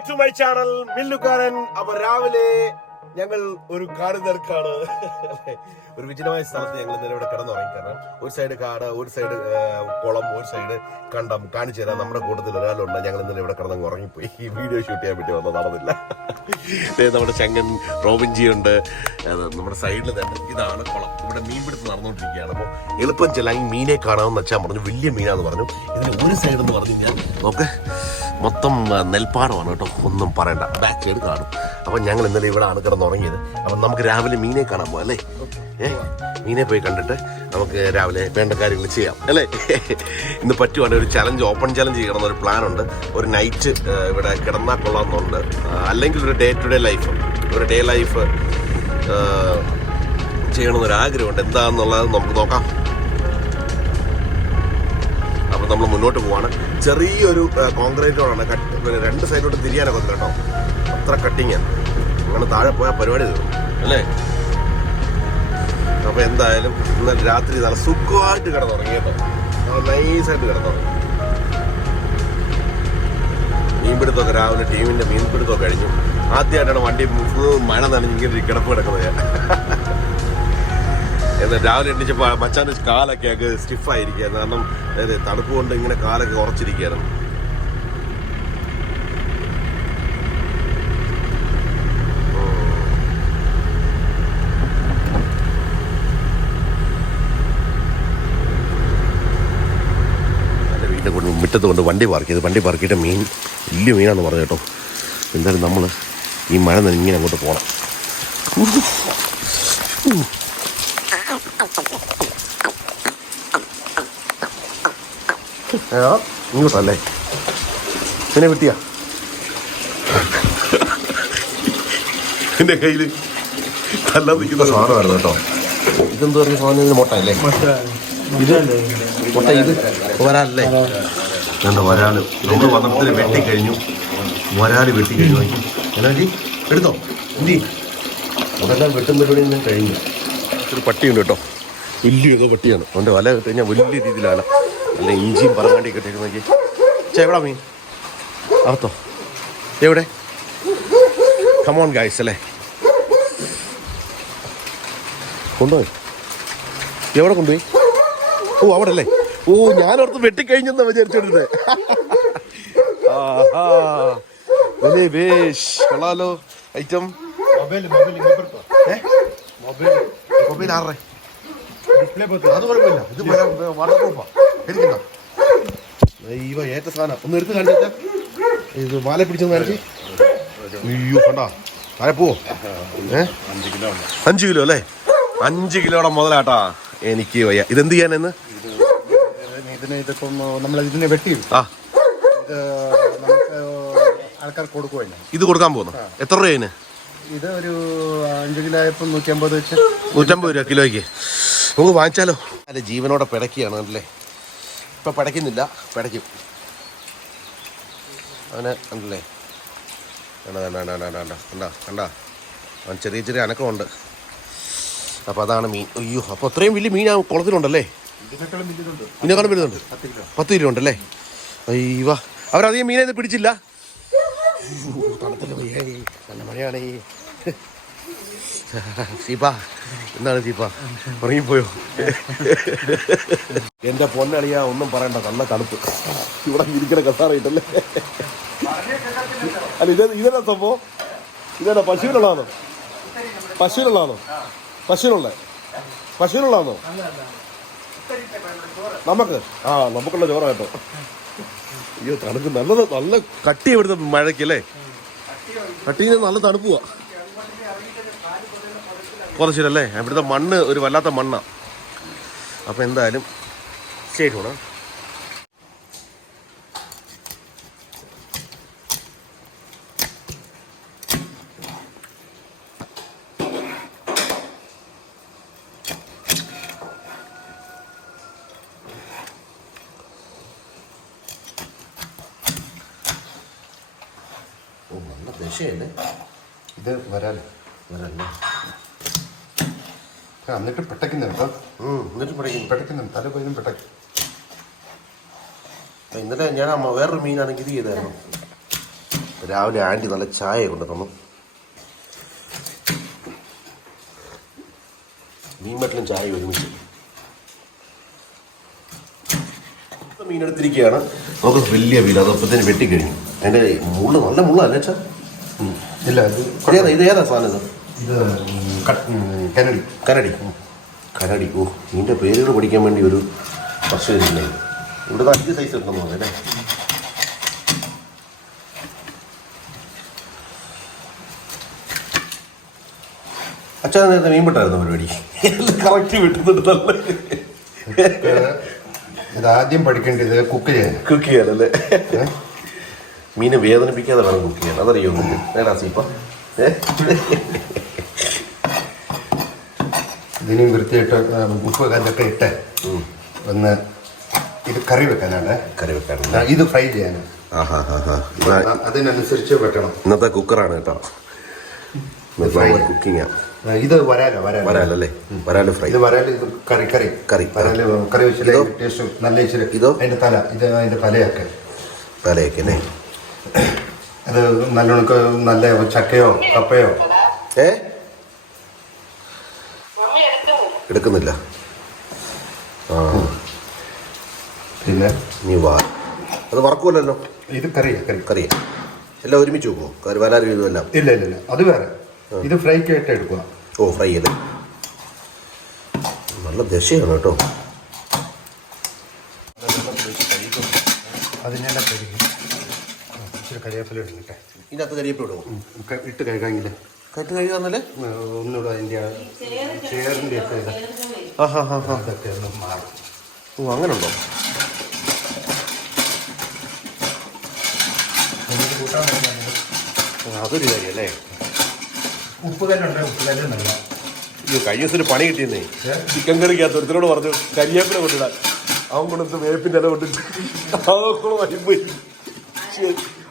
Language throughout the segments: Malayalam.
ബാക്ക് ടു മൈ ചാനൽ മില്ലുകാരൻ. അപ്പൊ രാവിലെ ഞങ്ങൾ ഒരു കാട് നിൽക്കാണ്. ഒരു വിജനമായ സ്ഥലത്ത് ഞങ്ങൾ ഇന്നലെ ഇവിടെ കിടന്നുറങ്ങി. കാരണം ഒരു സൈഡ് കാട്, ഒരു സൈഡ് കുളം, ഒരു സൈഡ് കണ്ടം. കാണിച്ചു തരാം. നമ്മുടെ കൂട്ടത്തിൽ ഒരാളുണ്ട്. ഞങ്ങൾ ഇന്നലെ ഇവിടെ കിടന്ന് ഉറങ്ങിപ്പോയി. ഈ വീഡിയോ ഷൂട്ട് ചെയ്യാൻ പറ്റി വന്നത് നടന്നില്ല. നമ്മുടെ ചങ്ങൻ റോബിൻജി ഉണ്ട്. നമ്മുടെ സൈഡിൽ തന്നെ ഇതാണ് കുളം. ഇവിടെ മീൻ പിടുത്ത് നടന്നുകൊണ്ടിരിക്കുകയാണ്. അപ്പോൾ എളുപ്പം ചെല്ലാൻ മീനെ കാണാമെന്ന് വെച്ചാൽ പറഞ്ഞു. വലിയ മീനാന്ന് പറഞ്ഞു. ഇതിന് ഒരു സൈഡ് എന്ന് പറഞ്ഞു കഴിഞ്ഞാൽ നോക്ക് മൊത്തം നെൽപ്പാടമാണ് കേട്ടോ. ഒന്നും പറയണ്ട. ബാക്ക് സൈഡ് കാണും. അപ്പം ഞങ്ങൾ ഇന്നലെ ഇവിടെ ആണ് കിടന്നുറങ്ങിയത്. അപ്പം നമുക്ക് രാവിലെ മീനെ കാണാൻ പോകാം അല്ലേ? മീനെ പോയി കണ്ടിട്ട് നമുക്ക് രാവിലെ വേണ്ട കാര്യങ്ങൾ ചെയ്യാം അല്ലേ? ഇന്ന് പറ്റുവാണെങ്കിൽ ഒരു ചലഞ്ച്, ഓപ്പൺ ചലഞ്ച് ചെയ്യണമെന്നൊരു പ്ലാനുണ്ട്. ഒരു നൈറ്റ് ഇവിടെ കിടന്നാൽ കൊള്ളാമെന്നുണ്ട്. അല്ലെങ്കിൽ ഒരു ഡേ ടു ഡേ ലൈഫ്, ഒരു ഡേ ലൈഫ് ചെയ്യണമെന്നൊരാഗ്രഹമുണ്ട്. എന്താണെന്നുള്ളത് നമുക്ക് നോക്കാം. അപ്പം നമ്മൾ മുന്നോട്ട് പോവാണ്. ചെറിയൊരു കോൺക്രീറ്റ് റോഡാണ്. രണ്ട് സൈഡിലോട്ട് തിരിയാനൊക്കെ കേട്ടോ. അത്ര കട്ടിങ്ങാണ്. അങ്ങനെ താഴെ പോയാൽ പരിപാടി തീർന്നു അല്ലേ? അപ്പോൾ എന്തായാലും ഇന്നലെ രാത്രി നല്ല സുഖമായിട്ട് കിടന്നുറങ്ങി കേട്ടോ. നൈസായിട്ട് കിടന്നുറങ്ങി. മീൻപിടുത്തമൊക്കെ രാവിലെ ടീമിൻ്റെ മീൻപിടുത്തമൊക്കെ കഴിഞ്ഞു. ആദ്യമായിട്ടാണ് വണ്ടി മഴ നനഞ്ഞിങ്ങനെ കിടപ്പ് കിടക്കുന്നത്. എന്നാൽ രാവിലെ എണ്ണിച്ചപ്പോൾ മച്ചാൻ്റെ കാലൊക്കെ അങ്ങ് സ്റ്റിഫായിരിക്കുകയാണ്. കാരണം തണുപ്പ് കൊണ്ട് ഇങ്ങനെ കാലൊക്കെ ഉറച്ചിരിക്കുകയായിരുന്നു. വീട്ടിൽ കൊണ്ട് മുറ്റത്ത് കൊണ്ട് വണ്ടി പാർക്ക് ചെയ്ത്, വണ്ടി പാർക്ക് ചെയ്തിട്ട് മീൻ വലിയ മീനാണെന്ന് പറഞ്ഞു കേട്ടോ. എന്തായാലും നമ്മൾ ഈ മഴ നനഞ്ഞിങ്ങനെ അങ്ങോട്ട് പോകണം. ഇങ്ങോട്ടല്ലേ പിന്നെ വെട്ടിയാ എന്റെ കയ്യിൽ കല്ലാൻ നിൽക്കുന്ന സാധനമായിരുന്നു കേട്ടോ. ഇതെന്ത് പറഞ്ഞ സാധനം? ഇതിന് മുട്ട അല്ലേ? ഇത് മുട്ട. ഇത് വരാലല്ലേ? എന്താ വരാല്? നമ്മൾ വന്നപ്പോൾ വെട്ടിക്കഴിഞ്ഞു. വരാല് വെട്ടിക്കഴിഞ്ഞു. എന്നാ എടുത്തോ എന്തി? അതെല്ലാം വെട്ടും പരിപാടി ഞാൻ കഴിഞ്ഞു. ഒരു പട്ടിയുണ്ട് കേട്ടോ. വലിയ ഏതോ പട്ടിയാണ്. അവൻ്റെ വല കഴിഞ്ഞാൽ വലിയ രീതിയിലാണ്. അല്ല ഇഞ്ചിയും പറങ്ങാണ്ടിയൊക്കെ ഇട്ടേക്ക് നോക്കി. എവിടാ മീൻ? അർത്ഥോ എവിടെ? കമോൺ ഗൈസ് അല്ലേ? കൊണ്ടുപോയി എവിടെ കൊണ്ടുപോയി? ഓ അവിടെ അല്ലേ? ഓ ഞാനോർത്ത് വെട്ടിക്കഴിഞ്ഞെന്നാ വിചാരിച്ചോണ്ടിരുന്നത്. കൊള്ളാലോ ഐറ്റം. മൊബൈൽ ആറേ? അത് കുഴപ്പമില്ല. ഇത് വാട്ടർ പ്രൂഫാ. എടുക്കണ്ട. ഇവ ഏറ്റ സാധനം ഒന്ന് എടുത്ത് കാണിച്ചാ. ഇത് മാല പിടിച്ചെന്ന് കാണിച്ച്. അയ്യോ കണ്ടാ താഴെ പോവോ? 5 കിലോ അല്ലേ? 5 കിലോയുടെ മുതലാട്ടാ. എനിക്ക് വയ്യ. ഇതെന്ത് ചെയ്യാനെന്ന്? ഇതിപ്പം നമ്മൾ ഇതിനെ വെട്ടി ആൾക്കാർ കൊടുക്കുമല്ലോ. ഇത് കൊടുക്കാൻ പോകുന്നു. എത്ര രൂപ? ഇത് ഒരു 5 കിലോ ആയപ്പോൾ 150 വെച്ച്. 150 രൂപ കിലോയ്ക്ക്. നമുക്ക് വാങ്ങിച്ചാലോ? അല്ലെ ജീവനോടെ പിടയ്ക്കുകയാണ് അല്ലേ? ഇപ്പം പിടയ്ക്കുന്നില്ല, പിടയ്ക്കും അവന് ഉണ്ടല്ലേ? കണ്ടാ അവൻ ചെറിയ ചെറിയ അനക്കമുണ്ട്. അപ്പോൾ അതാണ് മീൻ. അയ്യോ, അപ്പോൾ അത്രയും വലിയ മീൻ ആ കുളത്തിലുണ്ടല്ലേ? ഇതിനേക്കാളും വലുതുണ്ട്. 10 കിലോ ഉണ്ടല്ലേ? അയ്യോ, അവരധികം മീനെ പിടിച്ചില്ല. തണുത്തല്ലോ, നല്ല മഴയാണേ. ചീപ്പ എന്താണ് ചീപ്പ? ഉറങ്ങിപ്പോയോ? എന്റെ പൊന്നളിയ ഒന്നും പറയണ്ട. നല്ല തണുപ്പ്. ഇവിടെ ഇരിക്കണ കസാറയിട്ടല്ലേ? അല്ല ഇതെന്നാ സംഭവം? ഇതെന്നാ പശുവിനുള്ളതാണോ? പശുവിനുള്ളതാണോ? നമുക്കുള്ള ചോറ കേട്ടോ. അയ്യോ തണുപ്പ് നല്ലത്. നല്ല കട്ടി ഇവിടുത്തെ മഴയ്ക്കല്ലേ? കട്ടിയിൽ നല്ല തണുപ്പ് പോവാ. കുറച്ചിട്ടല്ലേ? ഇവിടുത്തെ മണ്ണ് ഒരു വല്ലാത്ത മണ്ണാണ്. അപ്പം എന്തായാലും ശരി വേണം. ഓ നല്ല ദശയല്ലേ ഇത്? വരാല്ലേ? എന്നിട്ട് പെട്ടയ്ക്കുന്നുണ്ട് കേട്ടോ. എന്നിട്ട് പെട്ടയ്ക്കുന്നുണ്ട്. തല പോയതും പെട്ടയ്ക്കും. ഇന്നലെ ഞാൻ വേറൊരു മീനാണെങ്കിൽ ഇത് ചെയ്തായിരുന്നു. രാവിലെ ആൻറ്റി നല്ല ചായ കൊണ്ട് തന്നു. മീൻവെട്ടിലും ചായ ഒരുമിച്ച് മീനെടുത്തിരിക്കുകയാണ്. നമുക്ക് വലിയ വീട് അതപ്പത്തിന് വെട്ടിക്കഴിഞ്ഞു. അതിൻ്റെ മുള്ള നല്ല മുള്ളല്ലേ അച്ഛാ? ഇല്ല ഇത് ഏതാ സാധനം? ഇത് കനഡി കനഡി കനഡി. ഓ, ഇതിൻ്റെ പേരുകൾ പഠിക്കാൻ വേണ്ടി ഒരു വർഷം ഇരുന്നത്. ഇവിടെ 5 സൈസ് ഉണ്ടെന്ന് തോന്നുന്നു അല്ലേ? അച്ഛാ നേരത്തെ മീൻ പെട്ടായിരുന്നു പരിപാടി. കറക്റ്റ് വിട്ടുന്നിട്ട് ഇതാദ്യം പഠിക്കേണ്ടത് കുക്ക് ചെയ്യാനല്ലേ? മീനെ വേദനിപ്പിക്കാതെ വേണം കുക്ക് ചെയ്യാൻ. അതറിയോ നേടാ സീപ്പ? ഇതിനും വൃത്തിയായിട്ട് ഉപ്പ് കല്ലൊക്കെ ഇട്ട് ഒന്ന് ഇത് കറി വെക്കാനാണ്. ഇത് ഫ്രൈ ചെയ്യാനാണ്. അതിനനുസരിച്ച് വെക്കണം. ഇന്നത്തെ കുക്കറാണ് കേട്ടോ. കുക്കിംഗ് ഇത് വരാലല്ലേ? വരാല് ഫ്രൈ. ഇത് വരാല്. ഇത് കറി വെച്ചിട്ട് ടേസ്റ്റ് നല്ല ഇച്ചിരി. ഇതോ അതിന്റെ തല. ഇത് അതിന്റെ തലയൊക്കെ അല്ലേ? അത് നല്ലോണക്ക് നല്ല ചക്കയോ കപ്പയോ എടുക്കുന്നില്ല. പിന്നെ നീ അത് വറക്കുമല്ലോ. ഇത് കറിയാ എല്ലാം ഒരുമിച്ച് വെക്കുമോ? വരാലും ഇതുമെല്ലാം? ഇല്ല അത് വേറെ. ഇത് ഫ്രൈക്ക് ആയിട്ട് എടുക്കുക. ഓ, ഫ്രൈ അല്ലേ? നല്ല ദശയാണ് കേട്ടോ. അതിനെല്ലാം കഴുകി ഇച്ചിരി കരിവേപ്പില ഇടുന്നിട്ടെ. ഇതിനകത്ത് കരിവേപ്പില ഇടുമോ? ഇട്ട് കഴുകാമെങ്കിൽ കഴുകാന്നല്ലേ? ഒന്നുകൂടെ അതിൻ്റെ ചേറിൻ്റെ ഒക്കെ അതൊക്കെ ഒന്ന് മാറും. ഓ, അങ്ങനെ ഉണ്ടോ? അതൊരു കാര്യമല്ലേ? ഉപ്പുകല്ലുണ്ട്. ഉപ്പുകല്ല് നല്ല. അയ്യോ, കഴിഞ്ഞ ദിവസം പണി കിട്ടിയെന്നേ. ചിക്കൻ കറിക്കകത്ത് ഒരുത്തരോട് പറഞ്ഞു കരിവേപ്പില കൊണ്ടിടാൻ. അവൻ കൊണ്ടു വേപ്പിൻ്റെ ഇല കൊണ്ടിട്ട് പോയി.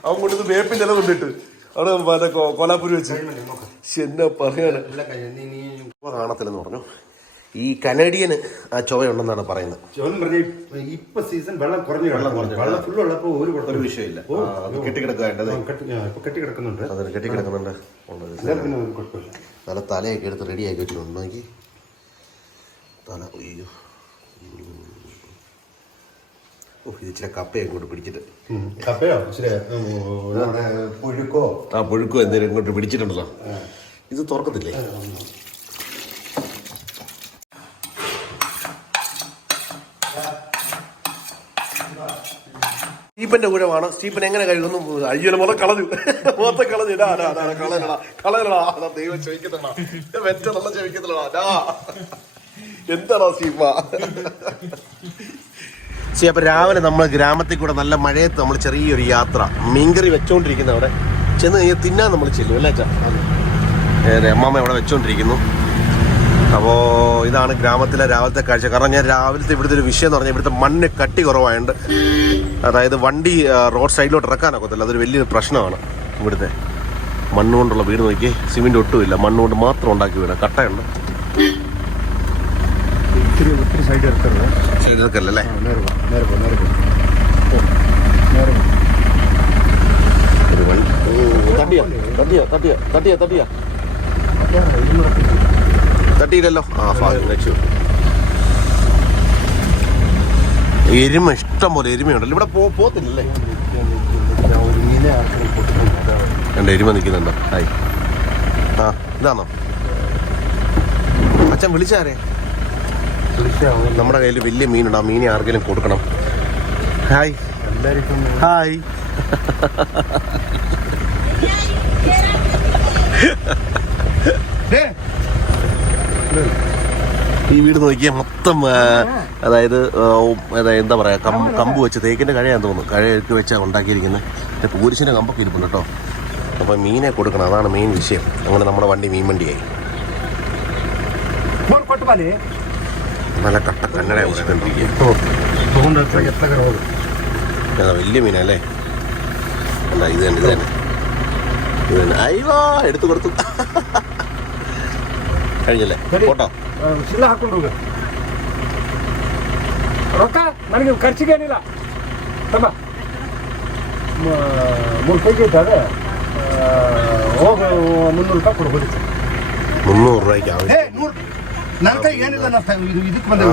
അവൻ കൊണ്ടു വേപ്പിൻ്റെ ഇല കൊണ്ടിട്ട് അവിടെ മറ്റേ കോലാപ്പൂര് വെച്ച്. എന്നാ പറയാന് കാണത്തില്ലെന്ന് പറഞ്ഞു. ഈ കനഡിയന് ആ ചുവയുണ്ടെന്നാണ് പറയുന്നത്. ഇപ്പൊ സീസൺ വെള്ളം കുറഞ്ഞു. വെള്ളം ഫുള്ള് ഉള്ളപ്പോ ഒരു വിഷയമില്ല. കെട്ടിക്കിടക്കുന്നുണ്ട്. നല്ല തലയൊക്കെ എടുത്ത് റെഡിയാക്കി വെച്ചിട്ടുണ്ട്. നോക്കി തല. അയ്യോ, ഓ, ഇത് ഇച്ചിരി കപ്പയെ ഇങ്ങോട്ട് പിടിച്ചിട്ട്. കപ്പയോ പുഴുക്കോ? ആ, പുഴുക്കോ എന്തെങ്കിലും ഇങ്ങോട്ട് പിടിച്ചിട്ടുണ്ടല്ലോ. ഇത് തുറക്കത്തില്ലേ? സ്റ്റീപ്പന്റെ ഊഴമാണ്. സ്റ്റീപ്പൻ എങ്ങനെ കഴിയുന്നു? അയ്യോ, മുതൽ കളഞ്ഞു. മുഖത്തെ കളഞ്ഞു. കളയലടാ. ദൈവം ചോദിക്കത്തടാ. വെറ്റ നല്ല ചോദിക്കത്തില്ലടാ. എന്താണോ സ്റ്റീപ്പ? അപ്പൊ രാവിലെ നമ്മൾ ഗ്രാമത്തിൽ കൂടെ നല്ല മഴയത്ത് നമ്മൾ ചെറിയൊരു യാത്ര. മീൻകറി വെച്ചോണ്ടിരിക്കുന്ന അവിടെ ചെന്ന് കഴിഞ്ഞാൽ തിന്നാൻ നമ്മൾ ചെല്ലും അല്ലേ അച്ഛാ? അമ്മാമ്മ അവിടെ വെച്ചോണ്ടിരിക്കുന്നു. അപ്പോൾ ഇതാണ് ഗ്രാമത്തിലെ രാവിലത്തെ കാഴ്ച. കാരണം ഞാൻ രാവിലത്തെ ഇവിടുത്തെ ഒരു വിഷയം എന്ന് പറഞ്ഞാൽ ഇവിടുത്തെ മണ്ണ് കട്ടി കുറവായതുകൊണ്ട്, അതായത് വണ്ടി റോഡ് സൈഡിലോട്ട് ഇറക്കാനൊക്കത്തില്ല. അതൊരു വലിയൊരു പ്രശ്നമാണ്. ഇവിടുത്തെ മണ്ണുകൊണ്ടുള്ള വീട് നോക്കി. സിമെന്റ് ഒട്ടുമില്ല, മണ്ണുകൊണ്ട് മാത്രം ഉണ്ടാക്കി വീട്. കട്ടയുണ്ട്. സൈഡ് ഇറക്കല്ലേ? ഒരു വണ്ടി തട്ടിയില്ലല്ലോ. ആ, ഭാഗ്യം വെച്ചു. എരുമ ഇഷ്ടം പോലെ എരുമയുണ്ടല്ലോ ഇവിടെ. പോത്തില്ലല്ലേ? രണ്ട് എരുമ നിൽക്കുന്നുണ്ടോ? ഹായ്. ആ, ഇതാണോ അച്ഛൻ വിളിച്ചാരേ? നമ്മുടെ കയ്യിൽ വലിയ മീനുണ്ട്. ആ മീനെ ആർക്കെങ്കിലും കൊടുക്കണം. Hi hi. ഈ വീട് നോക്കിയാൽ മൊത്തം അതായത് എന്താ പറയാ, കമ്പ് വെച്ച് തേക്കിന്റെ കഴയാന്ന് തോന്നുന്നു. കഴയൊക്കെ വെച്ചാൽ ഉണ്ടാക്കിയിരിക്കുന്നത്. പൂരിശിന്റെ കമ്പൊക്കെ ഇരിപ്പുണ്ട് കേട്ടോ. അപ്പൊ മീനെ കൊടുക്കണം, അതാണ് മെയിൻ വിഷയം. അങ്ങനെ നമ്മുടെ വണ്ടി മീൻ വണ്ടിയായി. നല്ല കട്ട കന്നഡ വലിയ മീനല്ലേ? അല്ല, ഇത് തന്നെ. അയ്യോ, എടുത്തു കൊടുത്തു. കഴിഞ്ഞല്ലേ? ഫോട്ടോ ಹಾಕೊಂಡು ರೊಕ್ಕ ನನಗೆ ಖರ್ಚಿಗೆ ಏನಿಲ್ಲ. 3 ರೂಪಾಯಿಗೆ ಇದ್ದಾವೆ. ಹೋಗಿ 300 ರೂಪಾಯಿ ಕೊಡ್ಬೋದು 300 രൂപയ്ക്ക് ആവശ്യം ನನಗೆ ಏನಿಲ್ಲ ಇದು ಇದಕ್ಕೆ ಬಂದೆ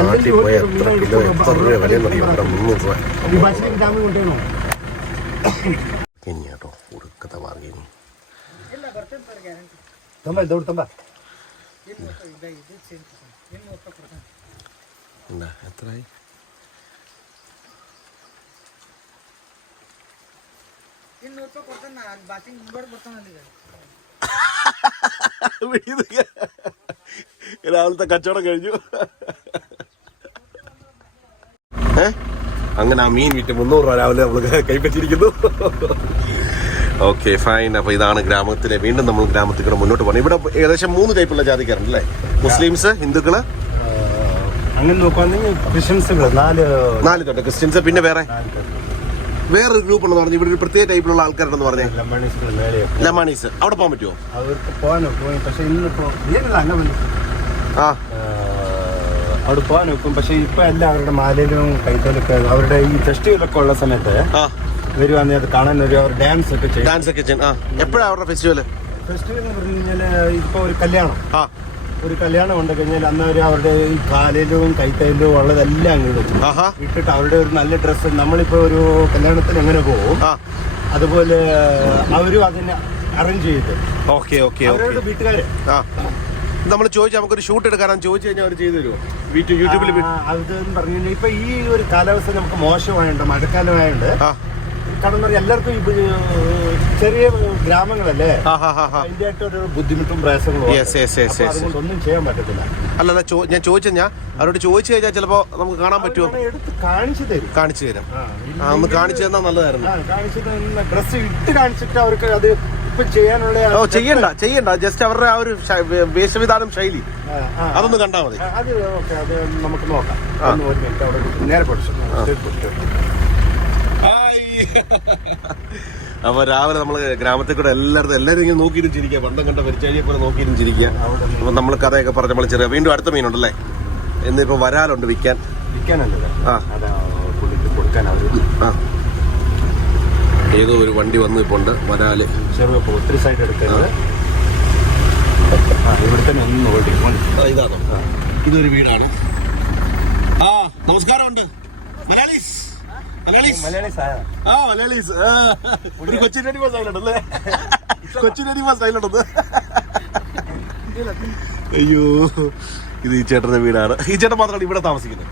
നാട്ടിൽ പോയ എത്ര കിലോ എത്ര രൂപ വിലയെന്നറിയോ ഇവിടെ 300 രൂപ ಈ ಬಾಚಿಗೆ ಡ್ಯಾಮಿಗೆ ಹೊಂಟೇನು കേട്ടോ ഉടുക്കത്തെ മാർഗം ತುಂಬ ದೊಡ್ಡ ತುಂಬ എന്താ എത്രയായി രാവിലത്തെ കച്ചവടം കഴിഞ്ഞു അങ്ങനെ ആ മീൻ വിറ്റ് 300 രൂപ രാവിലെ നമ്മൾ കൈപ്പറ്റിയിരിക്കുന്നു ഓക്കെ ഫൈൻ. അപ്പൊ ഇതാണ് ഗ്രാമത്തിലെ വീണ്ടും നമ്മൾ ഗ്രാമത്തിൽ കൂടെ മുന്നോട്ട് പോകണം. ഇവിടെ ഏകദേശം 3 ടൈപ്പുള്ള ജാതിക്കാരുണ്ട് അല്ലേ? മുസ്ലിംസ്, ഹിന്ദുക്കള്, അങ്ങനെ നോക്കുകയാണെങ്കിൽ ക്രിസ്ത്യൻസുകൾ 4 തൊട്ട് ക്രിസ്ത്യൻസ്, പിന്നെ വേറൊരു ഗ്രൂപ്പ് ഉണ്ടെന്ന് പറഞ്ഞു. ഇവിടെ ഒരു പ്രത്യേക ടൈപ്പിലുള്ള ആൾക്കാരുണ്ടെന്ന് പറഞ്ഞേ, ലമാണീസ്. അവിടെ പോകാൻ പറ്റുമോ? അവർക്ക് പോകാൻ നോക്കും, പക്ഷെ ഇന്നിപ്പോ ഏനില്ല അങ്ങനെ ആ അവിടെ പോകാൻ നോക്കും. പക്ഷെ ഇപ്പൊ എല്ലാം അവരുടെ മാലയിലും കൈത്തോലൊക്കെ അവരുടെ ഈ ഫെസ്റ്റിവലൊക്കെ ഉള്ള സമയത്ത് വരുവാണെങ്കിൽ അത് കാണാൻ ഒരു ഡാൻസ് ഒക്കെ ചെയ്യും. എപ്പോഴാണ് അവരുടെ ഫെസ്റ്റിവൽ? ഫെസ്റ്റിവൽ എന്ന് പറഞ്ഞു കഴിഞ്ഞാൽ ഇപ്പൊ ഒരു കല്യാണം ഉണ്ട് കഴിഞ്ഞാൽ അന്ന് അവരുടെ ഈ കാലിലും കൈത്തയിലും ഉള്ളതെല്ലാം അങ്ങ് ഇട്ടിട്ട് അവരുടെ ഒരു നല്ല ഡ്രസ്സ്, നമ്മളിപ്പോ ഒരു കല്യാണത്തിന് എങ്ങനെ പോകും അതുപോലെ അവരും അതിനെ അറേഞ്ച് ചെയ്ത് അവരുടെ വീട്ടുകാര് നമ്മൾ ചോദിച്ചാൽ നമുക്കൊരു ഷൂട്ട് എടുക്കാനാണ് ചോദിച്ചു കഴിഞ്ഞാൽ അവർ ചെയ്തു തരുമോ? യൂട്യൂബിൽ അതെന്ന് പറഞ്ഞു കഴിഞ്ഞാൽ ഇപ്പൊ ഈ ഒരു കാലാവസ്ഥ നമുക്ക് മോശമായുണ്ട്, മഴക്കാലമായുണ്ട്. കാരണം എല്ലാവർക്കും ഇപ്പൊ ചെറിയ ഗ്രാമങ്ങളല്ലേ, അതിന്റെ ആയിട്ടൊരു ബുദ്ധിമുട്ടും പ്രയാസങ്ങളും അതുകൊണ്ട് ഒന്നും ചെയ്യാൻ പറ്റത്തില്ല. അല്ല ഞാൻ ചോദിച്ചാ അവരോട് ചോദിച്ചു കഴിഞ്ഞാൽ ചിലപ്പോ നമുക്ക് കാണാൻ പറ്റുമോ? എടുത്ത് കാണിച്ചു തരും. ഒന്ന് കാണിച്ചു തന്നാൽ നല്ലതായിരുന്നു. കാണിച്ചിട്ട് ഡ്രസ്സ് ഇട്ട് കാണിച്ചിട്ട് അവർക്ക് അത് ഇപ്പൊ ചെയ്യാനുള്ള ചെയ്യണ്ട ജസ്റ്റ് അവരുടെ ആ ഒരു വേഷവിധാനം ശൈലി അതൊന്ന് കണ്ടാൽ മതി. അത് ഓക്കെ, അത് നമുക്ക് നോക്കാം. ഒരു മിനിറ്റ് അവിടെ നേരെ പഠിച്ചു. അപ്പൊ രാവിലെ നമ്മള് ഗ്രാമത്തിൽ കൂടെ എല്ലാവരും ഇങ്ങനെ നോക്കിയിട്ടും ചിരിക്കുക, പണ്ടം കണ്ട പരിചാരിയെ പോലെ നോക്കിയിട്ടും ചിരിക്കുക. അപ്പൊ നമ്മൾ കഥയൊക്കെ പറഞ്ഞ് നമ്മൾ ചെറിയ വീണ്ടും അടുത്ത മീനുണ്ടല്ലേ, എന്നിപ്പോ വരാലുണ്ട് വിൽക്കാനല്ലേ. ഏതോ ഒരു വണ്ടി വന്നു ഇപ്പൊ ഉണ്ട് വരാല്. ഒത്തിരി സൈഡ് എടുക്കുന്നത് ഇവിടെ തന്നെ ഒന്ന് ഓടി. ഇതാണോ? ഇതൊരു വീടാണ്. നമസ്കാരമുണ്ട് മലയാളീസ്. കൊച്ചിൻ സ്റ്റൈലുണ്ടല്ലേ? അയ്യോ, ഇത് ഈ ചേട്ടന്റെ വീടാണ്. ഈ ചേട്ടൻ മാത്രമാണ് ഇവിടെ താമസിക്കുന്നത്.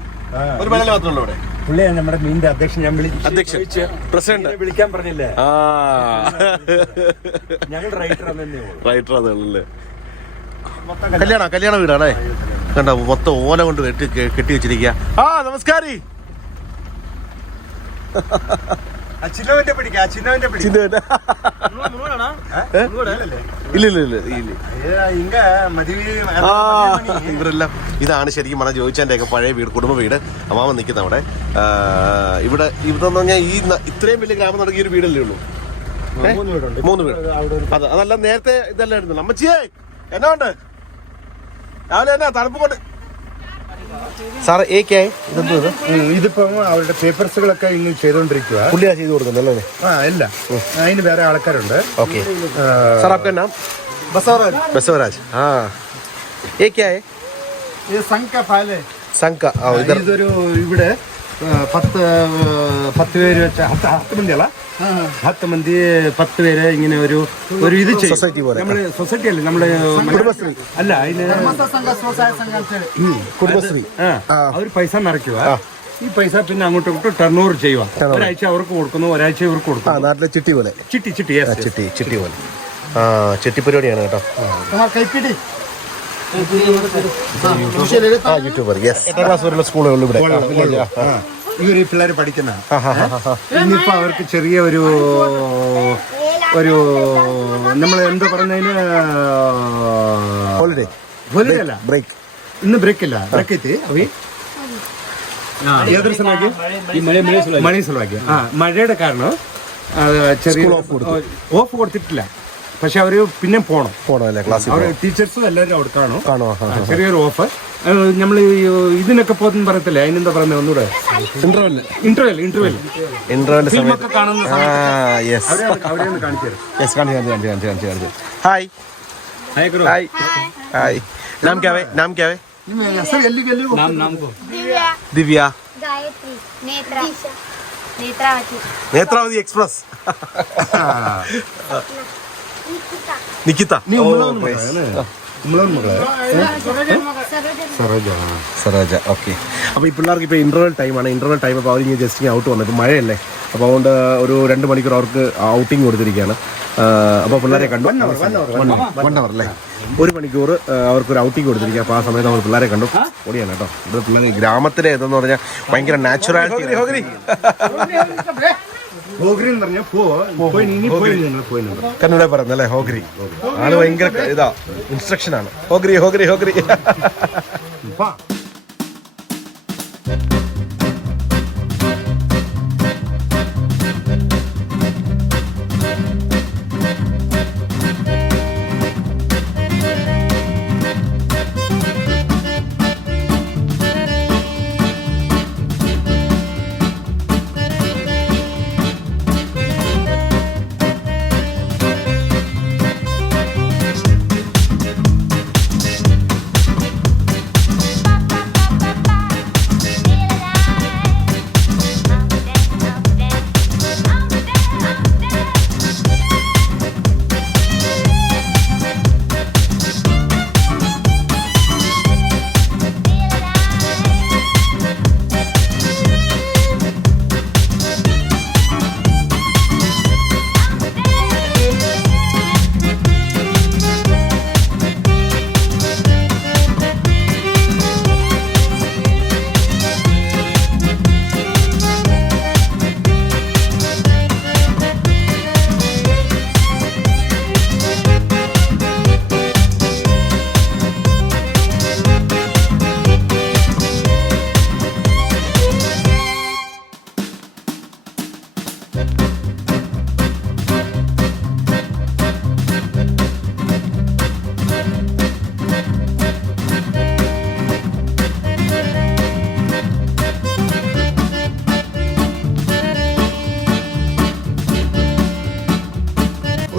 ഒരു മലയാളി മാത്രമല്ല ഇവിടെ. പുള്ളിയാണ് നമ്മുടെ മീനിന്റെ അധ്യക്ഷൻ. അധ്യക്ഷൻ പ്രസിഡന്റ് വിളിക്കാൻ പറഞ്ഞില്ലേ? ഞങ്ങൾ റൈറ്റർ അതല്ലേ. കല്യാണ വീടാണേ. കണ്ടോ, മൊത്തം ഓല കൊണ്ട് കെട്ടി വെച്ചിരിക്കുക. നമസ്കാരി. ഇവരെല്ലാം ഇതാണ് ശരിക്കും പറഞ്ഞാൽ ജോയിച്ചാൻ്റെ ഒക്കെ പഴയ വീട്, കുടുംബ വീട്. അമ്മാമ നിൽക്കുന്ന അവിടെ. ഇവിടെ ഇതെന്ന് പറഞ്ഞാൽ ഈ ഇത്രയും വലിയ ഗ്രാമം നടക്കിയ ഒരു വീടല്ലേ ഉള്ളൂ? 3 വീട്. അതല്ല നേരത്തെ ഇതല്ലായിരുന്നു. അമ്മച്ചിയേ എന്നാ ഉണ്ട് രാവിലെ എന്നാ തണുപ്പ് കൊണ്ട് സാറേ ഇതിപ്പോ അവരുടെ പേപ്പേഴ്സുകളൊക്കെ ഇങ്ങനെ ചെയ്തോണ്ടിരിക്കുക. പുള്ളിയാ ചെയ്ത് കൊടുക്കുന്നല്ലേ? ഇല്ല, അതിന് വേറെ ആൾക്കാരുണ്ട്. ഓക്കെ സാർ, आपका नाम? बसवराज. हाँ, ये क्या है? ये संघ का फाइल है. ഇതൊരു ഇവിടെ 10 പേര് വെച്ച 10 മന്തി അല്ല, 10 മന്തി 10 പേര് ഇങ്ങനെ ഒരു ഇത് ചെയ്യും. സൊസൈറ്റി പോലെ. നമ്മള് സൊസൈറ്റി അല്ലേ, നമ്മള് കുടുംബശ്രീ അല്ല, അതിന് കുടുംബശ്രീ. അവര് പൈസ നിറയ്ക്കുക. ഈ പൈസ പിന്നെ അങ്ങോട്ടും ഇങ്ങോട്ടും ടേൺ ഓവർ ചെയ്യുക. ഒരാഴ്ച അവർക്ക് കൊടുക്കുന്നു, ഒരാഴ്ച ഇവർക്ക് കൊടുക്കുന്നു. നാട്ടിലെ ചിട്ടി പോലെ. ചിട്ടി പോലെ. ചിട്ടി പരിപാടിയാണ് കേട്ടോ. യൂട്യൂബർ. എട്ടാം ക്ലാസ് വരെയുള്ള സ്കൂളുകളിൽ ഇവിടെ ഇവര് പിള്ളേർ പഠിക്കുന്ന. ഇനിയിപ്പോ അവർക്ക് ചെറിയ ഒരു നമ്മൾ എന്താ പറയുന്നതിന് ഹോളിഡേ അല്ല, ബ്രേക്ക്. ഇന്ന് ബ്രേക്ക് ഇല്ല. ബ്രേക്ക് എത്തി അവി ഏതൊരു സമയത്ത് മഴ സലവാക്കി. മഴയുടെ കാരണം ചെറിയ ഓഫ് കൊടുത്തിട്ടില്ല. പക്ഷെ അവര് പിന്നെ പോണം അല്ലേ ക്ലാസ്സിൽ അവർ ടീച്ചേഴ്സും എല്ലാവരും അവിടെ കാണും. കാണോ? ചെറിയൊരു ഓഫ് നമ്മൾ ഇതിനൊക്കെ പോകുന്ന പറയത്തില്ലേ, അതിനെന്താ പറയുന്നത് ഒന്നുകൂടെ, ഇന്റർവെൽ ഫിലിമൊക്കെ കാണുന്ന അവിടെയൊന്ന് കാണിച്ചു തരാം. हाय हाय हाय नाम क्या है? नाम क्या है? नाम को दिव्या गायत्री, नेत्रा, नेत्रावती, नेत्रावती एक्सप्रेस निकिता സരോജ. ഓക്കെ. അപ്പോൾ ഈ പിള്ളേർക്ക് ഇപ്പോൾ ഇൻ്റർവെൽ ടൈമാണ്. ഇൻ്റർവെൽ ടൈം അപ്പോൾ അവരിങ്ങനെ ജസ്റ്റ് ഔട്ട് വന്നു. ഇപ്പോൾ മഴയല്ലേ, അപ്പോൾ അതുകൊണ്ട് ഒരു 2 മണിക്കൂർ അവർക്ക് ഔട്ടിങ് കൊടുത്തിരിക്കുകയാണ്. അപ്പോൾ പിള്ളേരെ കണ്ടു. 1 അവർ അല്ലേ, 1 മണിക്കൂർ അവർക്കൊരു ഔട്ടിങ് കൊടുത്തിരിക്കുക. അപ്പോൾ ആ സമയത്ത് അവർ പിള്ളേരെ കണ്ടു. പൊടിയാണ് കേട്ടോ. ഇത് പിള്ളേർ ഗ്രാമത്തിലെ ഇതെന്ന് പറഞ്ഞാൽ ഭയങ്കര നാച്ചുറാലിറ്റി. കന്നഡ പറയുന്നല്ലേ ഹോഗ്രി. ആള് ഭയങ്കര ഇതാ ഇൻസ്ട്രക്ഷൻ ആണ്. ഹോഗ്രി ഹോഗ്രി ഹോഗ്രി.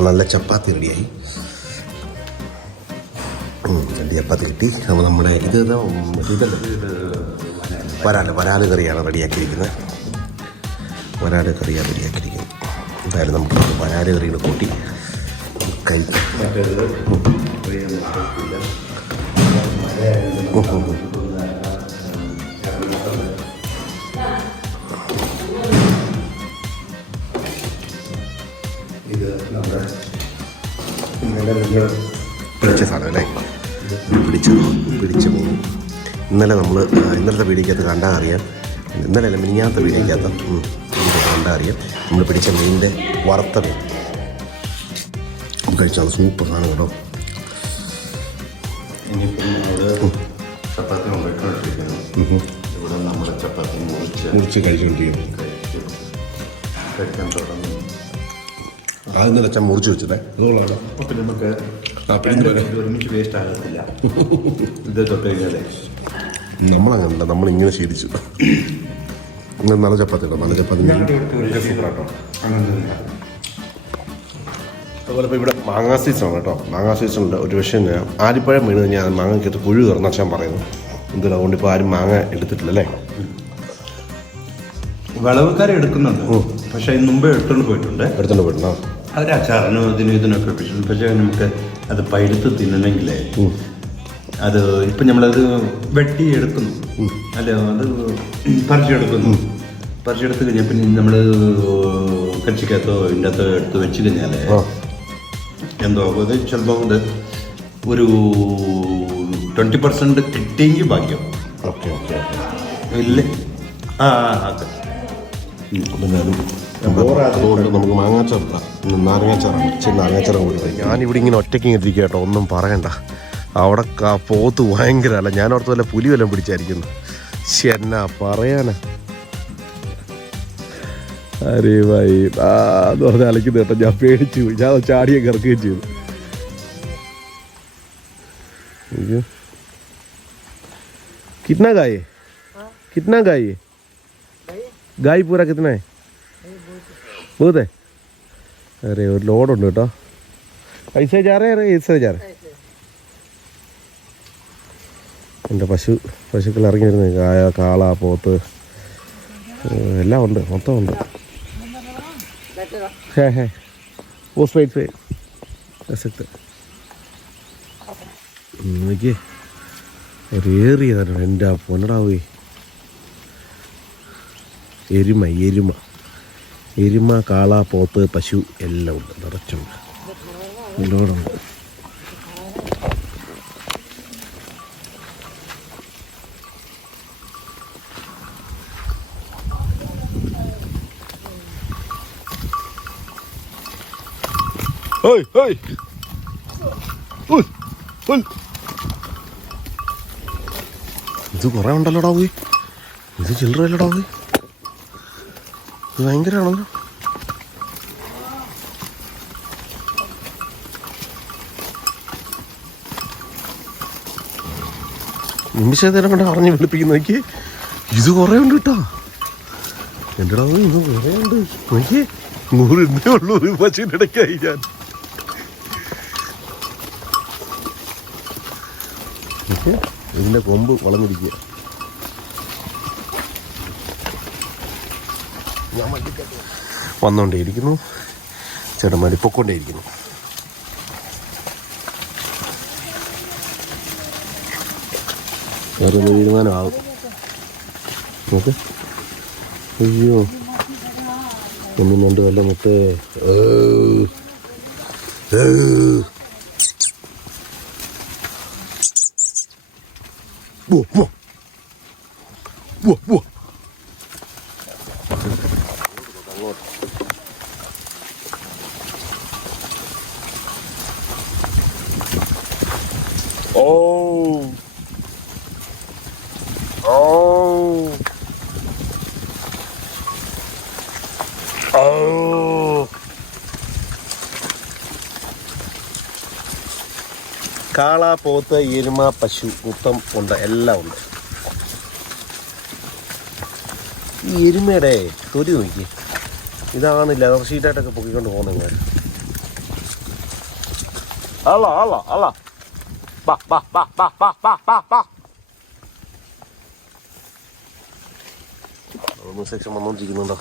നല്ല ചപ്പാത്തി റെഡിയായി. 2 ചപ്പാത്തി കിട്ടി. അപ്പോൾ നമ്മുടെ ഇതല്ലേ വരാല് കറിയാണ് റെഡിയാക്കിയിരിക്കുന്നത്. വരാല് കറിയാണ് റെഡിയാക്കിയിരിക്കുന്നത്. എന്തായാലും നമുക്ക് വരാല് കറിയുടെ കൂട്ടി കഴിക്കാം. ഇത് നമ്മുടെ പിടിച്ച സാധനം അല്ലേ, പിടിച്ച പോകും. ഇന്നലത്തെ വീഡിയോക്കകത്ത് കണ്ടാൽ അറിയാം. ഇന്നലെ അല്ല, മിനിഞ്ഞാത്ത വീഡിയോക്കകത്ത് കണ്ടാൽ അറിയാം. നമ്മൾ പിടിച്ച മീനിൻ്റെ വറുത്ത മീൻ കഴിച്ചാൽ സൂപ്പർ സാധനം കേട്ടോ. ചപ്പാത്തി ഇവിടെ നമ്മുടെ ചപ്പാത്തി മുറിച്ച് കഴിച്ചുകൊണ്ടിരിക്കും. കഴിക്കാൻ തുടങ്ങി. അത് ഇന്നലെ അച്ഛൻ മുറിച്ച് വെച്ചതേ. അതുകൊള്ളാണ്. അപ്പം നമുക്ക് ഒരുമിച്ച് വേസ്റ്റ് ആകത്തില്ല. ഇത് തൊട്ട് കഴിഞ്ഞാലേ നമ്മളങ്ങനല്ല, നമ്മളിങ്ങനെ ശീലിച്ചു. നല്ല ചപ്പാത്തി കേട്ടോ, നല്ല ചപ്പാത്തി. സൂപ്പറാട്ടോ. അങ്ങനെ അതുപോലെ ഇപ്പോൾ ഇവിടെ മാങ്ങാ സീസണാണ് കേട്ടോ. മാങ്ങാ സീസണുണ്ട്. ഒരു പക്ഷേ ആലിപ്പഴം വീണ് കഴിഞ്ഞാൽ മാങ്ങയ്ക്കകത്ത് പുഴു കയറുന്ന അച്ഛൻ പറയുന്നു. എന്തിനാ, അതുകൊണ്ട് ഇപ്പോൾ ആരും മാങ്ങ എടുത്തിട്ടില്ലല്ലേ. വിളവുകാരെ എടുക്കുന്നുണ്ട്, പക്ഷേ മുമ്പേ എടുത്തുകൊണ്ട് പോയിട്ടുണ്ടോ? അവർ അച്ചാറിനും ഇതിനൊക്കെ ഇട്ടിട്ടുണ്ട്. പക്ഷേ നമുക്ക് അത് പഴുത്ത് തിന്നണമെങ്കിലേ അത് ഇപ്പം നമ്മളത് വെട്ടി എടുക്കുന്നു, അല്ല അത് പറിച്ചെടുക്കുന്നു. പറിച്ചെടുത്ത് കഴിഞ്ഞാൽ പിന്നെ നമ്മൾ കച്ചിക്കകത്തോ ഇതിൻ്റെ അകത്തോ എടുത്ത് വെച്ച് കഴിഞ്ഞാൽ എന്തോ അത് ചിലപ്പോൾ അത് ഒരു 20% കിട്ടിയെങ്കിൽ ഭാഗ്യം. ഓക്കെ ഓക്കെ ഇല്ലേ? അതെ. അതുകൊണ്ട് നമുക്ക് മാങ്ങാച്ചാറില്ല, നാരങ്ങാച്ചാറാണ്. ഇച്ചിരി നാരങ്ങാച്ചാറും കൂടി കഴിക്കും. ഞാനിവിടെ ഇങ്ങനെ ഒറ്റയ്ക്ക് ഇരിക്കുക കേട്ടോ, ഒന്നും പറയണ്ട. അവിടെ പോത്ത് ഭയങ്കര അല്ല. ഞാൻ ഓർത്ത് വല്ല പുലി വല്ലതും പിടിച്ചായിരിക്കുന്നു. എന്നാ പറയാനാ. അരേ ഭായി എന്ന് പറഞ്ഞ അലക്കുന്ന കേട്ടോ. ഞാൻ പേടിച്ചു പോയി. ഞാൻ ചാടിയെ കിറക്കുകയും ചെയ്തു. कितना गाय है? कितना गाय है? गाय पूरा कितना है? बहुत है. अरे ഒരു ലോഡുണ്ട് കേട്ടോ. ऐसे जा रहे हैं ऐसे जा रहे? എൻ്റെ പശുക്കൾ ഇറങ്ങി വരുന്നത് കായ കാള പോത്ത് എല്ലാം ഉണ്ട്, മൊത്തം ഉണ്ട്. उस साइड पे कर सकते देखिए ഒരു ഏറിയതാണ് എൻ്റെ പൊന്നടാവേ. എരുമ കാള പോത്ത് പശു എല്ലാം ഉണ്ട്, നിറച്ചുണ്ട്, നല്ലോണമുണ്ട്. Oi, oi. ഇത് കുറേ ഉണ്ടല്ലോടാ പോയി. ഇത് ചില്ലറല്ലടാ പോയി. ഇത് ഭയങ്കരമാണല്ലോ. നിമിഷത്തേനെ കൊണ്ട് അറിഞ്ഞ് വിളിപ്പിക്കുന്ന നോക്കി. ഇത് കുറേ ഉണ്ട് കേട്ടോ. എന്റെടാ പോയി ഇത് കുറേ ഉണ്ട് നോക്കി. 100 ഇന്നേ ഉള്ളൂ പശുവിൻ്റെ ഇടയ്ക്കായി ഞാൻ. ഇതിൻ്റെ കൊമ്പ് വളഞ്ഞിരിക്കുക. വന്നുകൊണ്ടേയിരിക്കുന്നു, ചേട്ടന്മാർ പൊക്കൊണ്ടേയിരിക്കുന്നു. വേറെ ഒന്ന് തീരുമാനമാകും നോക്ക്. അയ്യോ ഒന്നും രണ്ട് വല്ല മുത്തേ. കാള പോത്ത് എരുമ പശു മൊത്തം ഉണ്ട്, എല്ലാം ഉണ്ട്. ഈ എരുമയുടെ തൊലി നോക്കി. ഇതാണ് ലെതർ ഷീറ്റായിട്ടൊക്കെ പൊക്കിക്കൊണ്ട് പോകുന്നത്. അതൊന്നും സെക്ഷൻ വന്നോണ്ടിരിക്കുന്നുണ്ടോ.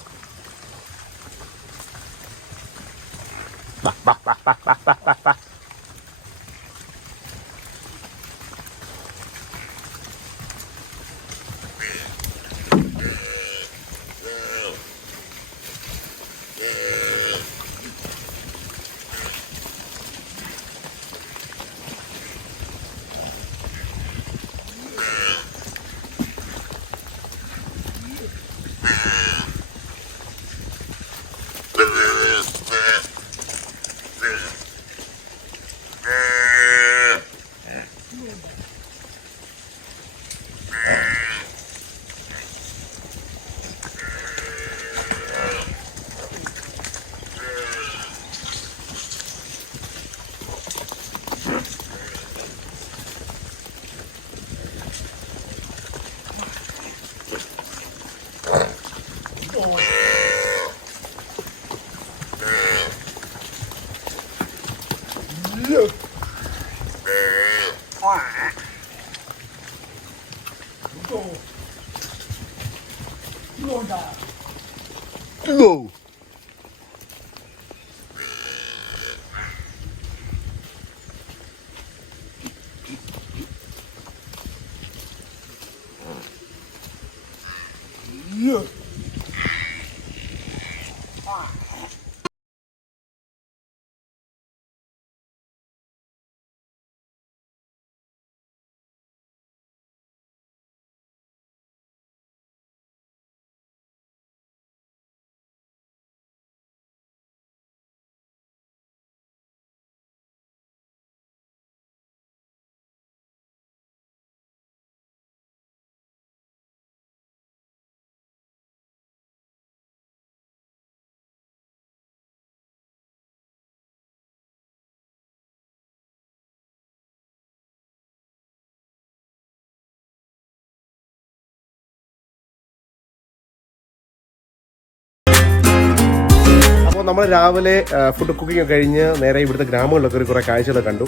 നമ്മൾ രാവിലെ ഫുഡ് കുക്കിംഗ് ഒക്കെ കഴിഞ്ഞ് നേരെ ഇവിടുത്തെ ഗ്രാമങ്ങളിലൊക്കെ ഒരു കുറേ കാഴ്ചകളൊക്കെ കണ്ടു.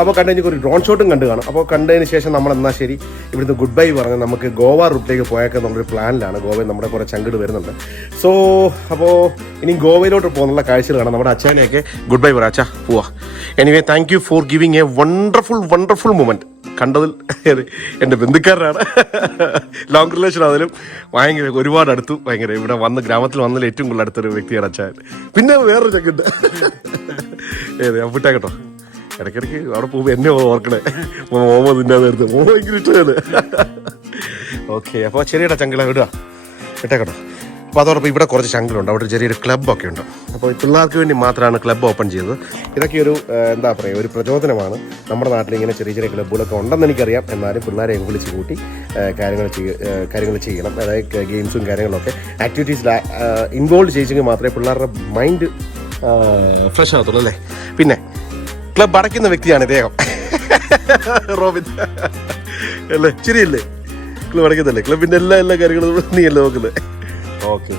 അപ്പോൾ കണ്ടുകഴിഞ്ഞ് ഒരു ഡ്രോൺ ഷോട്ടും കണ്ടു കാണും. അപ്പോൾ കണ്ടതിന് ശേഷം നമ്മൾ എന്നാൽ ശരി ഇവിടുന്ന് ഗുഡ് ബൈ പറഞ്ഞ് നമുക്ക് ഗോവ റൂട്ടിലേക്ക് പോയേക്കാൻ നമ്മളൊരു പ്ലാനിലാണ്. ഗോവയിൽ നമ്മുടെ കുറേ ചങ്കട് വരുന്നുണ്ട്. സോ അപ്പോൾ ഇനി ഗോവയിലോട്ട് പോകുന്നുള്ള കാഴ്ചകൾ കാണാം. നമ്മുടെ അച്ഛനെയൊക്കെ ഗുഡ് ബൈ പറയാം. അച്ഛാ പോവാ. Anyway thank you for giving A wonderful moment. കണ്ടതിൽ എൻ്റെ ബന്ധുക്കാരനാണ്. ലോങ് റിലേഷൻ ആണെങ്കിലും ഭയങ്കര ഒരുപാട് അടുത്തു. ഭയങ്കര ഇവിടെ വന്ന് ഗ്രാമത്തിൽ വന്നതിൽ ഏറ്റവും കൂടുതൽ അടുത്തൊരു വ്യക്തിയാണ് അച്ഛൻ. പിന്നെ വേറൊരു ചക്കുണ്ട്. ഞാൻ വിട്ടാ കേട്ടോ. ഇടയ്ക്കിടയ്ക്ക് അവിടെ പോകുമ്പോൾ എന്നെ ഓർക്കണേ. മോമോ തിന്നാൻ നേരത്തെ ഭയങ്കര ഇഷ്ടമാണ്. ഓക്കെ, അപ്പോൾ ശരിയേട്ടാ ചങ്കിള വിടുക വിട്ടേക്കട്ടോ. അപ്പോൾ അതോടൊപ്പം ഇവിടെ കുറച്ച് ശങ്കലുണ്ട്. അവിടെ ചെറിയൊരു ക്ലബ്ബൊക്കെ ഉണ്ട്. അപ്പോൾ പിള്ളേർക്ക് വേണ്ടി മാത്രമാണ് ക്ലബ്ബ് ഓപ്പൺ ചെയ്തത്. ഇതൊക്കെ ഒരു എന്താ പറയുക ഒരു പ്രചോദനമാണ്. നമ്മുടെ നാട്ടിൽ ഇങ്ങനെ ചെറിയ ക്ലബ്ബുകളൊക്കെ ഉണ്ടെന്ന് എനിക്കറിയാം. എന്നാലും പിള്ളേരെ വിളിച്ച് കൂട്ടി കാര്യങ്ങൾ ചെയ്യണം. അതായത് ഗെയിംസും കാര്യങ്ങളൊക്കെ ആക്ടിവിറ്റീസിൽ ഇൻവോൾവ് ചെയ്യിച്ചെങ്കിൽ മാത്രമേ പിള്ളേരുടെ മൈൻഡ് ഫ്രഷ് ആകത്തുള്ളൂ അല്ലേ. പിന്നെ ക്ലബ്ബ് അടയ്ക്കുന്ന വ്യക്തിയാണ് ഇദ്ദേഹം, റോബിൻ അല്ലേ. ശരിയല്ലേ? ക്ലബ്ബ് അടയ്ക്കുന്നല്ലേ? ക്ലബിൻ്റെ എല്ലാ കാര്യങ്ങളും നീയല്ലേ നോക്കുന്നത്. ഓക്കെ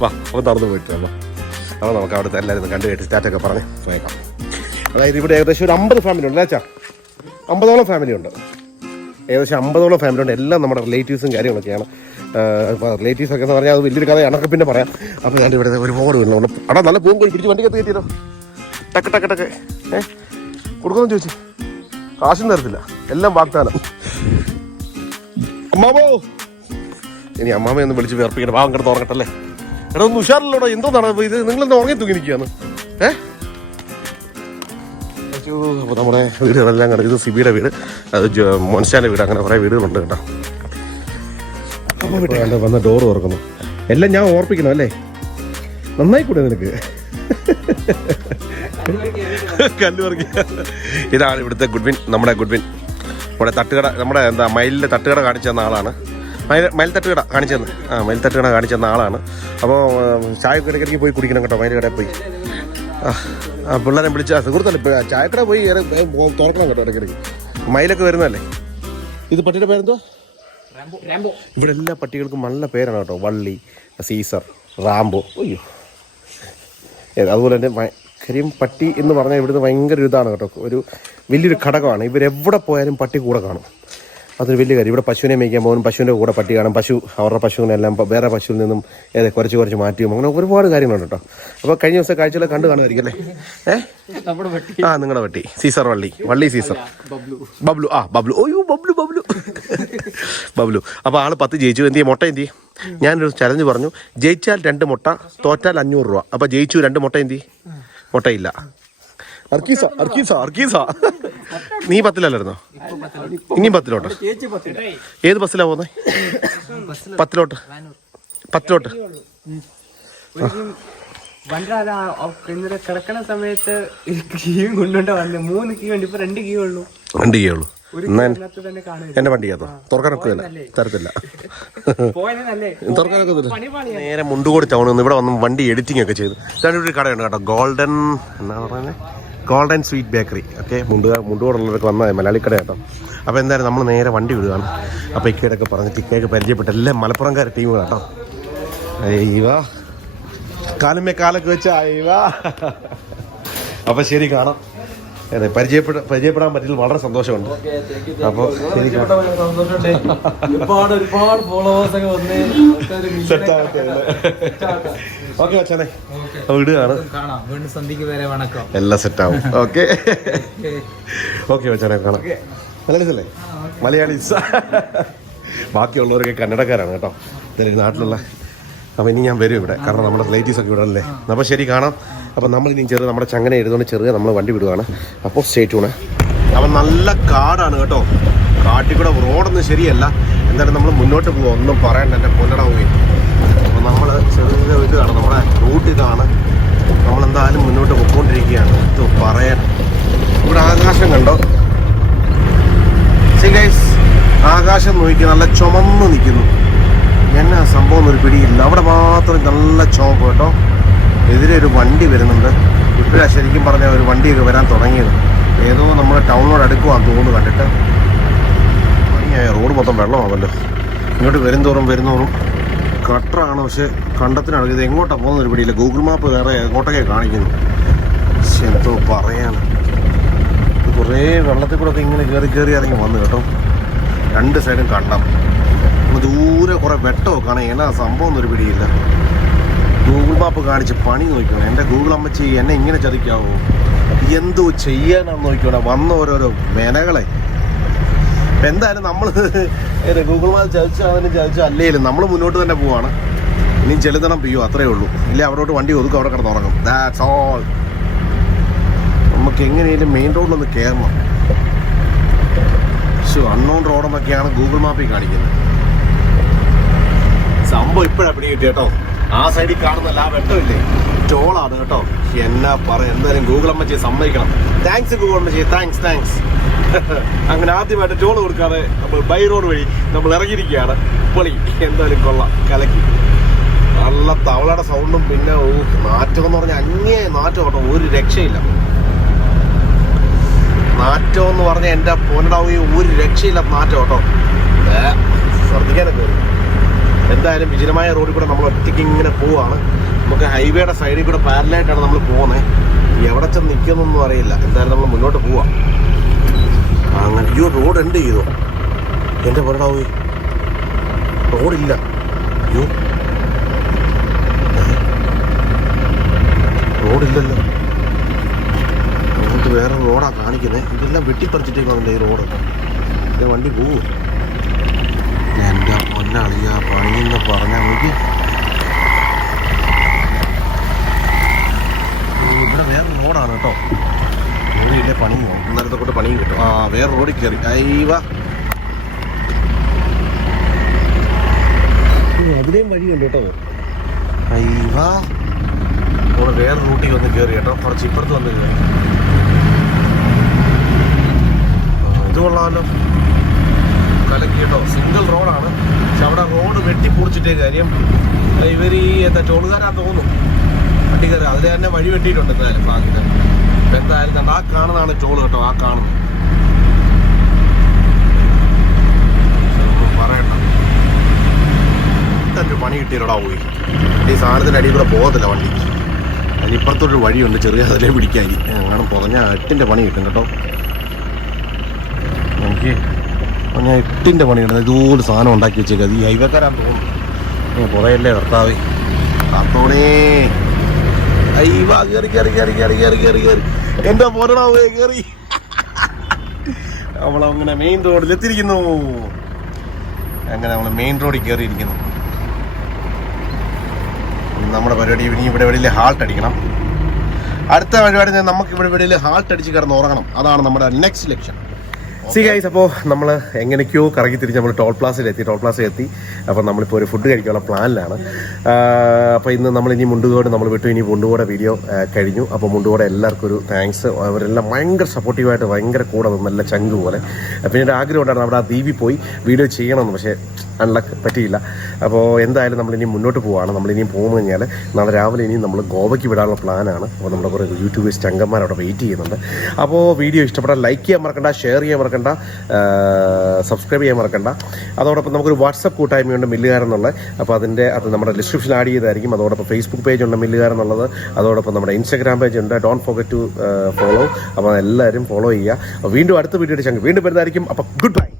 വാ അപ്പോൾ നടന്നു പോയിട്ടല്ലോ. അപ്പോൾ നമുക്ക് അവിടുത്തെ എല്ലാവരും കണ്ടു കേട്ട് സ്റ്റാറ്റൊക്കെ പറഞ്ഞ് പോയേക്കാം. അതായത് ഇവിടെ ഏകദേശം ഒരു 50 ഫാമിലി ഉണ്ട് അല്ലേ? 50ഓളം ഫാമിലി ഉണ്ട്. ഏകദേശം 50ഓളം ഫാമിലി ഉണ്ട്. എല്ലാം നമ്മുടെ റിലേറ്റീവ്സും കാര്യങ്ങളൊക്കെയാണ്. റിലേറ്റീവ്സ് ഒക്കെ എന്ന് പറഞ്ഞാൽ അത് വലിയൊരു കഥ അണക്കെ പിന്നെ പറയാം. അപ്പോൾ ഞാൻ ഇവിടെ ഒരുപാട് വീട്ടിലുണ്ട്. അവിടെ നല്ല പൂവും കോഴി പിടിച്ച് വണ്ടിക്കകത്ത് കയറ്റിയല്ലോ. ടക്ക് കൊടുക്കുമെന്ന് ചോദിച്ചു. കാശും തരത്തില്ല, എല്ലാം വാഗ്ദാനം. അമ്മാവോ, ഇനി അമ്മാമയൊന്ന് വിളിച്ച് വേർപ്പിക്കണം. പാവം കിടന്ന് ഉറങ്ങട്ടല്ലേ. എടാ ഒന്ന് ഉഷാറില്ലോടോ. എന്തോന്നാണ് ഇത്? നിങ്ങളെന്താ ഉറങ്ങി തൂങ്ങിയിരിക്കുകയാണ്? അപ്പോൾ നമ്മുടെ വീടുകളെല്ലാം കണ്ടു. ഇത് സിബിയുടെ വീട്, അത് മോൻസ്റ്റാൻ്റെ വീട്, അങ്ങനെ കുറേ വീടുകളുണ്ട് കേട്ടോ. അപ്പോൾ വീട്ടിൽ വന്ന ഡോറ് തുറക്കുന്നു. എല്ലാം ഞാൻ ഓർപ്പിക്കണം അല്ലേ? നന്നായി കൂടെ നിനക്ക് കല്ല് പറിക്കുക. ഇതാണ് ഇവിടുത്തെ ഗുഡ്വിൻ, നമ്മുടെ ഗുഡ്വിൻ. ഇവിടെ തട്ടുകട, നമ്മുടെ എന്താ മയിലിൻ്റെ തട്ടുകട കാണിച്ചു തന്ന ആളാണ്. മയിൽ തട്ടുകട കാണിച്ചു തന്നെ. മയിൽ തട്ടുകട കാണിച്ചു തന്ന ആളാണ്. അപ്പോൾ ചായക്ക് ഇടയ്ക്കിടയ്ക്ക് പോയി കുടിക്കണം കേട്ടോ. മയിൽ കടയിൽ പോയി പിള്ളേരെ വിളിച്ചാൽ സുഹൃത്തല്ലേ ഇപ്പോൾ ചായക്കട പോയി തുറക്കണം കേട്ടോ ഇടയ്ക്കിടയ്ക്ക്. മയിലൊക്കെ വരുന്നതല്ലേ. ഇത് പട്ടിയുടെ പേരെന്തോ? ഇവിടെ എല്ലാ പട്ടികൾക്കും നല്ല പേരാണ് കേട്ടോ. വള്ളി, സീസർ, റാംബോ. അയ്യോ, അതുപോലെ തന്നെ കാര്യം പട്ടി എന്ന് പറഞ്ഞാൽ ഇവിടുന്ന് ഭയങ്കര ഇതാണ് കേട്ടോ. ഒരു വലിയൊരു ഘടകമാണ്. ഇവരെവിടെ പോയാലും പട്ടി കൂടെ കാണും. അതൊരു വലിയ കാര്യം. ഇവിടെ പശുവിനെ മേയ്ക്കാൻ പോകും, പശുവിൻ്റെ കൂടെ പട്ടി കാണും. അവരുടെ പശുവിനെല്ലാം വേറെ പശുവിൽ നിന്നും കുറച്ച് മാറ്റിയും അങ്ങനെ ഒരുപാട് കാര്യങ്ങളുണ്ട് കേട്ടോ. അപ്പോൾ കഴിഞ്ഞ ദിവസം കാഴ്ചകളെ കണ്ടു കാണുമായിരിക്കും അല്ലേ? നിങ്ങളുടെ പട്ടി സീസർ, വള്ളി സീസർ, ബബ്ലു. ബബ്ലു. ഓയ്യോ ബബ്ലു. അപ്പോൾ ആള് 10 ജയിച്ചു. എന്ത് ചെയ്യും? മുട്ട എന്ത് ചെയ്യും? ഞാനൊരു ചലഞ്ച് പറഞ്ഞു. ജയിച്ചാൽ 2 മുട്ട, തോറ്റാൽ 500 രൂപ. അപ്പോൾ ജയിച്ചു 2 മുട്ട എന്ത് ചെയ്യും? മുട്ടയില്ല. അർക്കീസ നീ 10-ലായിരുന്നോ? ഇനിയും 10-ലോട്ട്. ഏത് ബസ്സിലാ പോകുന്നത്? 10-ലോട്ട്. കിടക്കണ സമയത്ത് കൊണ്ടുകൊണ്ട് വന്ന് 3 കീ ഉണ്ട്. ഇപ്പൊ 2 കീ ഉള്ളൂ. 2 കീ ഉള്ളൂ. എന്റെ വണ്ടിക്കകത്തോ? തുറക്കാനൊക്കെ തരത്തില്ല. നേരെ മുണ്ടുകോടി ടൗണിൽ ഇവിടെ വന്ന് വണ്ടി എഡിറ്റിംഗ് ഒക്കെ ചെയ്തു. ഒരു കടയുണ്ട് കേട്ടോ, ഗോൾഡൻ സ്വീറ്റ് ബേക്കറി. ഓക്കെ, മുണ്ടുകോടുള്ളവരൊക്കെ വന്നാൽ മലയാളി കട കേട്ടോ. അപ്പോൾ എന്തായാലും നമ്മൾ നേരെ വണ്ടി വിടുകയാണ്. അപ്പോൾ ഇക്കയൊക്കെ പറഞ്ഞിട്ട് ഇക്കയൊക്കെ പരിചയപ്പെട്ട എല്ലാം മലപ്പുറംകാർ ടീമുകൾ കേട്ടോ. അയ്യവാ കാലുമേ കാലൊക്കെ വെച്ച അയ്യവാ. അപ്പോൾ ശരി, കാണാം. അതെ, പരിചയപ്പെടാൻ പറ്റിയത് വളരെ സന്തോഷമുണ്ട്. അപ്പോൾ ഓക്കെ മച്ചാനെ, വിടുകയാണ്. എല്ലാം സെറ്റാവും. ഓക്കെ മച്ചാനെ, കാണാം. മലയാളീസല്ലേ? മലയാളീസ്. ബാക്കിയുള്ളവരൊക്കെ കന്നഡക്കാരാണ് കേട്ടോ, ഇതിൽ നാട്ടിലുള്ള. അപ്പോൾ ഇനി ഞാൻ വരും ഇവിടെ, കാരണം നമ്മുടെ റിലേറ്റീവ്സ് ഒക്കെ ഇവിടെ അല്ലേ. അപ്പോൾ ശരി, കാണാം. അപ്പോൾ നമ്മളിനി നമ്മുടെ ചങ്ങനെ എഴുതുകൊണ്ട് ചെറുത് നമ്മൾ വണ്ടി വിടുകയാണ്. അപ്പോൾ സ്റ്റേ ട്യൂണ്. അപ്പം നല്ല കാടാണ് കേട്ടോ. കാട്ടിൽ കൂടെ റോഡൊന്നും ശരിയല്ല. എന്തായാലും നമ്മൾ മുന്നോട്ട് പോകുക, ഒന്നും പറയണ്ട. എൻ്റെ പൊന്നട പോയി. അപ്പോൾ നമ്മൾ ചെറിയ ഇതാണ്, നമ്മുടെ റൂട്ട് ഇതാണ്. നമ്മളെന്തായാലും മുന്നോട്ട് പോയിക്കൊണ്ടിരിക്കുകയാണ്. ഇത് പറയാൻ ഇവിടെ ആകാശം കണ്ടോ? ഗൈസ്, ആകാശം നോക്കി നല്ല ചുമന്ന് നിൽക്കുന്നു. എന്നാ സംഭവം എന്നൊരു പിടിയില്ല. അവിടെ മാത്രം നല്ല ചുമപ്പ് കേട്ടോ. എതിരെ ഒരു വണ്ടി വരുന്നുണ്ട്. ഇപ്പോഴാണ് ശരിക്കും പറഞ്ഞാൽ ഒരു വണ്ടിയൊക്കെ വരാൻ തുടങ്ങിയത്. ഏതോ നമ്മൾ ടൗണിനോട് അടുക്കുവാന്ന് തോന്നുന്നു കണ്ടിട്ട്. റോഡ് മൊത്തം വെള്ളമാണല്ലോ. ഇങ്ങോട്ട് വരുന്നോറും കട്ടറാണ്, പക്ഷെ കണ്ടത്തിനാണ്. ഇത് എങ്ങോട്ടാണ് പോകുന്നൊരു പിടിയില്ല. ഗൂഗിൾ മാപ്പ് വേറെ എങ്ങോട്ടൊക്കെ കാണിക്കുന്നു. പക്ഷെ എന്തോ പറയാൻ, കുറേ വെള്ളത്തിൽ കൂടെ ഒക്കെ ഇങ്ങനെ കയറി ഇറങ്ങി വന്നു കേട്ടോ. രണ്ട് സൈഡും കണ്ടം. ദൂരെ കുറേ വെട്ടമൊക്കെ കാണാൻ എന്നാ സംഭവം ഒന്നും ഒരു പിടിയില്ല. ഗൂഗിൾ മാപ്പ് കാണിച്ച് പണി നോക്കണം. എൻ്റെ ഗൂഗിൾ അമ്മച്ചി എന്നെ ഇങ്ങനെ ചതിക്കാവോ? എന്തോ ചെയ്യാനാന്ന് നോക്കിയോടെ വന്ന ഓരോരോ മെനകളെ. അപ്പം എന്തായാലും നമ്മൾ ഗൂഗിൾ മാപ്പ് ചതിച്ചാൽ അല്ലേലും നമ്മൾ മുന്നോട്ട് തന്നെ പോവാണ്. ഇനിയും ചെലുതണം പിയ്യോ, അത്രേ ഉള്ളൂ. ഇല്ല അവിടോട്ട് വണ്ടി ഒതുക്കും, അവിടെ കിടന്ന് ഉറങ്ങും. That's all. നമുക്ക് എങ്ങനെയും മെയിൻ റോഡിലൊന്ന് കയറണം. അൺനോൺ റോഡെന്നൊക്കെയാണ് ഗൂഗിൾ മാപ്പിൽ കാണിക്കുന്നത്. സംഭവം ഇപ്പോഴാണ് പിടി കിട്ടി കേട്ടോ. ആ സൈഡിൽ കാണുന്നല്ല, ആ വെട്ടമില്ലേ, ടോളാണ് കേട്ടോ. എന്നാ പറയാം, എന്തായാലും ഗൂഗിൾ അമ്മച്ചിയെ സമ്മതിക്കണം. താങ്ക്സ് ഗൂഗിൾ അമ്മച്ചിയെ, താങ്ക്സ്. അങ്ങനെ ആദ്യമായിട്ട് ടോൾ കൊടുക്കാതെ നമ്മൾ ബൈ റോഡ് വഴി നമ്മൾ ഇറങ്ങിയിരിക്കുകയാണ്. പൊളി, എന്തായാലും കൊള്ളാം, കലക്കി. നല്ല തവളയുടെ സൗണ്ടും പിന്നെ നാറ്റം എന്ന് പറഞ്ഞാൽ അങ്ങേ നാറ്റം കേട്ടോ, ഒരു രക്ഷയില്ല. നാറ്റം എന്ന് പറഞ്ഞാൽ എൻ്റെ പൊന്നടാവുകയും ഒരു രക്ഷയില്ലാത്ത നാറ്റം കേട്ടോ. ശ്രദ്ധിക്കാനൊക്കെ വരും. എന്തായാലും വിജനമായ റോഡിൽ കൂടെ നമ്മൾ ഒറ്റയ്ക്ക് ഇങ്ങനെ പോവാണ്. നമുക്ക് ഹൈവേയുടെ സൈഡിൽ കൂടെ പാരലായിട്ടാണ് നമ്മൾ പോകുന്നത്. എവിടെ ചെന്ന് നിൽക്കുന്നൊന്നും അറിയില്ല. എന്തായാലും നമ്മൾ മുന്നോട്ട് പോവാം. അങ്ങനെ അയ്യോ, റോഡ് എൻഡ് ചെയ്തോ എൻ്റെ പൊന്നടാവുകയും? റോഡില്ല. അയ്യോ, റോഡില്ലല്ലോ. റോഡ് വേറെ റോഡാണ് കാണിക്കുന്നത്. ഇതെല്ലാം വെട്ടിപ്പറിച്ചിട്ടേക്കാണല്ലോ ഈ റോഡൊക്കെ. ഇത് വണ്ടി പോവും. എൻ്റെ പൊന്നളിയ പണിയെന്ന് പറഞ്ഞാൽ നോക്കി. ഇവിടെ വേറെ റോഡാണ് കേട്ടോ. റോഡിലെ പണിയും അന്നേരത്തെ കൊണ്ട് പണിയും കിട്ടും. ആ വേറെ റോഡിൽ കയറി. അയ്യവ, അതിലേയും വഴിയുണ്ട് കേട്ടോ. അയ്യവ, നമ്മൾ വേറെ റൂട്ടിൽ വന്ന് കയറി കേട്ടോ. കുറച്ച് ഇപ്പുറത്ത് വന്ന് കയറി. ഇത് കൊള്ളാമല്ലോ, കലക്കി കേട്ടോ. സിംഗിൾ റോഡാണ്, പക്ഷെ അവിടെ റോഡ് വെട്ടിപ്പൊടിച്ചിട്ടേ കാര്യം. ഇവർ ഈ എന്താ ടോളുകാരാന്ന് തോന്നുന്നു, വണ്ടിക്കാർ അതിൽ തന്നെ വഴി വെട്ടിയിട്ടുണ്ട്. എന്തായാലും ഭാഗ്യത എന്തായാലും ആ കാണുന്നതാണ് ടോൾ കേട്ടോ. ആ കാണുന്നു പറയണ്ട. ഒരു പണി കിട്ടിയല്ലോടാ പോയി. ഈ സാധനത്തിൻ്റെ അടിയിൽ കൂടെ പോകത്തില്ല വണ്ടി. അതിനിപ്പുറത്തൊരു വഴിയുണ്ട് ചെറിയ, അതിലേ പിടിക്കാൻ അങ്ങനെ പറഞ്ഞ 8ൻ്റെ പണി കിട്ടും കേട്ടോ. എനിക്ക് ഞാൻ 8ൻ്റെ പണി കിട്ടുന്നത്. ഇതുപോലെ സാധനം ഉണ്ടാക്കി വെച്ചേക്കുക. ഈ ഹൈവേക്കാരാന്ന് തോന്നുന്നു. കുറേയല്ലേ ഭർത്താവേ കാത്തോണേ. അയ്യവാ, കയറി എന്താ പോരണാവേ, കയറി. നമ്മളങ്ങനെ മെയിൻ റോഡിൽ എത്തിയിരിക്കുന്നു. അങ്ങനെ നമ്മൾ മെയിൻ റോഡിൽ കയറിയിരിക്കുന്നു. നമ്മുടെ പരിപാടി ഇനി ഇവിടെ വെളിയിൽ ഹാൾട്ട് അടിക്കണം. അടുത്ത പരിപാടി നമുക്ക് ഇവിടെ വെളിയിൽ ഹാൾട്ട് അടിച്ച് കിടന്ന് ഉറങ്ങണം. അതാണ് നമ്മുടെ നെക്സ്റ്റ് ലക്ഷ്യം. സി ഗൈസ്, അപ്പോൾ നമ്മൾ എങ്ങനെയൊക്കെയോ കറങ്ങി തിരിച്ച് നമ്മൾ ടോൾ പ്ലാസയിൽ എത്തി. അപ്പോൾ നമ്മളിപ്പോൾ ഒരു ഫുഡ് കഴിക്കാനുള്ള പ്ലാനിലാണ്. അപ്പോൾ ഇന്ന് നമ്മളിനി മുണ്ടുകോട് നമ്മൾ വിട്ടു. ഇനി മുണ്ടുകോടെ വീഡിയോ കഴിഞ്ഞു. അപ്പോൾ മുണ്ടുകോടെ എല്ലാവർക്കും ഒരു താങ്ക്സ്. അവരെല്ലാം ഭയങ്കര സപ്പോർട്ടീവായിട്ട് ഭയങ്കര കൂടെ നല്ല ചങ്ക് പോലെ. പിന്നീട് ആഗ്രഹം ഉണ്ടായിരുന്നു അവിടെ ആ ദ്വീപിൽ പോയി വീഡിയോ ചെയ്യണമെന്ന്, പക്ഷേ അൺലക്ക് പറ്റിയില്ല. അപ്പോൾ എന്തായാലും നമ്മളിനി മുന്നോട്ട് പോവുകയാണ്. നമ്മളിനിയും പോകുന്നു കഴിഞ്ഞാൽ നാളെ രാവിലെ ഇനിയും നമ്മൾ ഗോവയ്ക്ക് വിടാനുള്ള പ്ലാനാണ്. അപ്പോൾ നമ്മുടെ കുറേ യൂട്യൂബേഴ്സ് ചങ്കന്മാർ അവിടെ വെയിറ്റ് ചെയ്യുന്നുണ്ട്. അപ്പോൾ വീഡിയോ ഇഷ്ടപ്പെട്ടാൽ ലൈക്ക് ചെയ്യാൻ മറക്കണ്ട, ഷെയർ ചെയ്യാൻ മറക്കണ്ട, സബ്സ്ക്രൈബ് ചെയ്യാൻ മറക്കണ്ട. അതോടൊപ്പം നമുക്കൊരു വാട്സപ്പ് കൂട്ടായ്മയുണ്ട് മില്ലുകാരെന്നുള്ളത്. അപ്പോൾ അത് നമ്മുടെ ഡിസ്ക്രിപ്ഷനിൽ ആഡ് ചെയ്തായിരിക്കും. അതോടൊപ്പം ഫേസ്ബുക്ക് പേജ് ഉണ്ട് മില്ലുകാരെന്നുള്ളത്. അതോടൊപ്പം നമ്മുടെ ഇൻസ്റ്റാഗ്രാം പേജ് ഉണ്ട്. Don't forget to follow. അപ്പോൾ എല്ലാവരും ഫോളോ ചെയ്യുക. വീണ്ടും അടുത്ത വീഡിയോ വീണ്ടും വരുന്നതായിരിക്കും. അപ്പോൾ ഗുഡ് ബൈ.